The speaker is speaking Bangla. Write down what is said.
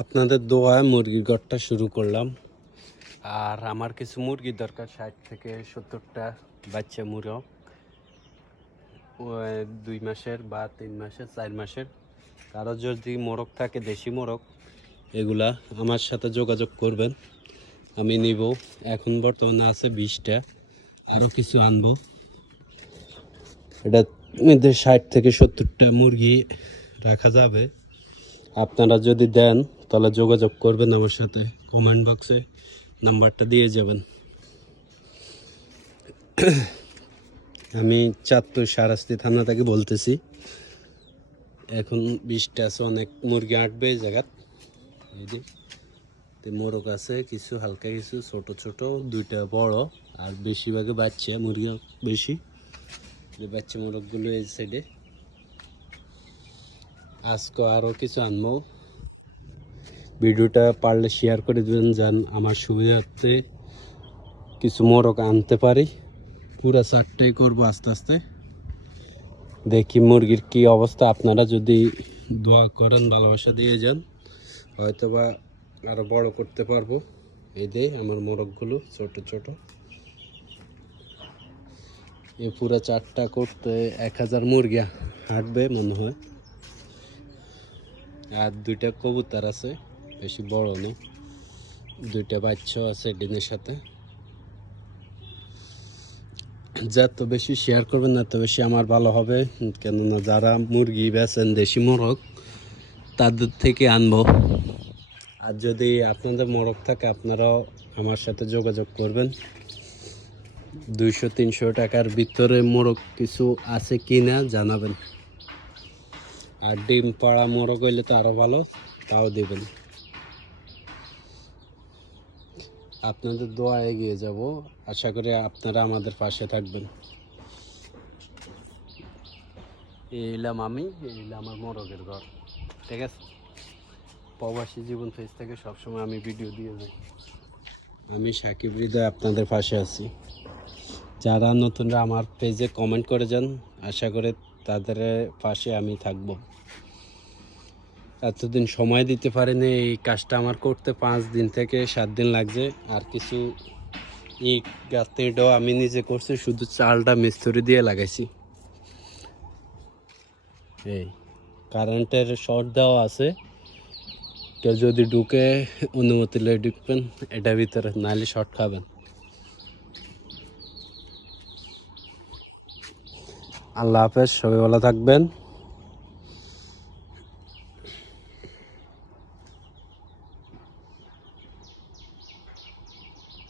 আপনাদের দোয়ায় মুরগির ঘরটা শুরু করলাম। আর আমার কিছু মুরগির দরকার, 60 থেকে 70টা বাচ্চা মুরগ, 2 মাসের বা 3 মাসের, 4 মাসের। কারো যদি মোরগ থাকে, দেশি মোরগ, এগুলা আমার সাথে যোগাযোগ করবেন, আমি নিব। এখন বর্তমানে আছে 20টা, আরও কিছু আনবো। এটা মধ্যে 60 থেকে 70টা মুরগি রাখা যাবে। আপনারা যদি দেন তাহলে যোগাযোগ করবেন আমার সাথে, কমেন্ট বক্সে নাম্বারটা দিয়ে যাবেন। আমি চাঁদপুর সারাস্তি থানা থেকে বলতেছি। এখন 20টা আছে, অনেক মুরগি আটবে এই জায়গাত। এই যে মোরগ আছে কিছু, হালকা কিছু ছোট ছোট, 2টা বড়, আর বেশিরভাগে বাচ্চা মুরগি বেশি। বাচ্চা মোরগগুলো এই সাইডে। আজকে আরও কিছু আনবো। ভিডিওটা পারলে শেয়ার করে দেবেন, যেন আমার সুবিধার্থে কিছু মোরগ আনতে পারি। পুরা 4টাই করবো আস্তে আস্তে। দেখি মুরগির কি অবস্থা। আপনারা যদি দোয়া করেন, ভালোবাসা দিয়ে যান, হয়তোবা আরো বড় করতে পারবো। এই যে আমার মোরগগুলো ছোট ছোট। এই পুরা 4টা করতে 1000 মুরগি হাঁটবে মনে হয়। আর 2টা কবুতর আছে, বেশি বড় না। 2টা বাচ্চা আছে ডিমের সাথে। যত বেশি শেয়ার করবেন তত বেশি আমার ভালো হবে, কেননা যারা মুরগি বেচেন দেশি মোরগ, তাদের থেকে আনবো। আর যদি আপনাদের মোরগ থাকে, আপনারাও আমার সাথে যোগাযোগ করবেন। 200-300 টাকার ভিতরে মোরগ কিছু আছে কি না জানাবেন। আর ডিম পাড়া মোরগ হইলে তো আরও ভালো, তাও দেবেন। আপনাদের দোয়া এগিয়ে যাব, আশা করি আপনারা আমাদের পাশে থাকবেন। এই এলাম আমি, এই এলাম আমার মোরগের ঘর। ঠিক আছে, প্রবাসী জীবন ফেস থেকে সবসময় আমি ভিডিও দিয়ে যাই। আমি সাকিব হৃদয় আপনাদের পাশে আছি। যারা নতুনরা আমার পেজে কমেন্ট করে যান, আশা করে তাদের পাশে আমি থাকব। এতদিন সময় দিতে পারিনি, এই কাজটা আমার করতে 5 দিন থেকে 7 দিন লাগছে। আর কিছু ইট গাছটাও আমি নিজে করছি, শুধু চালটা মিস্ত্রি দিয়ে লাগাইছি। এই কারেন্টের শর্ট দেওয়া আছে, কেউ যদি ঢুকে অনুমতি লয়ে ঢুকবেন এটার ভিতরে, নাহলে শর্ট খাবেন। আল্লাহ হাফেজ, সবাই ভালো থাকবেন।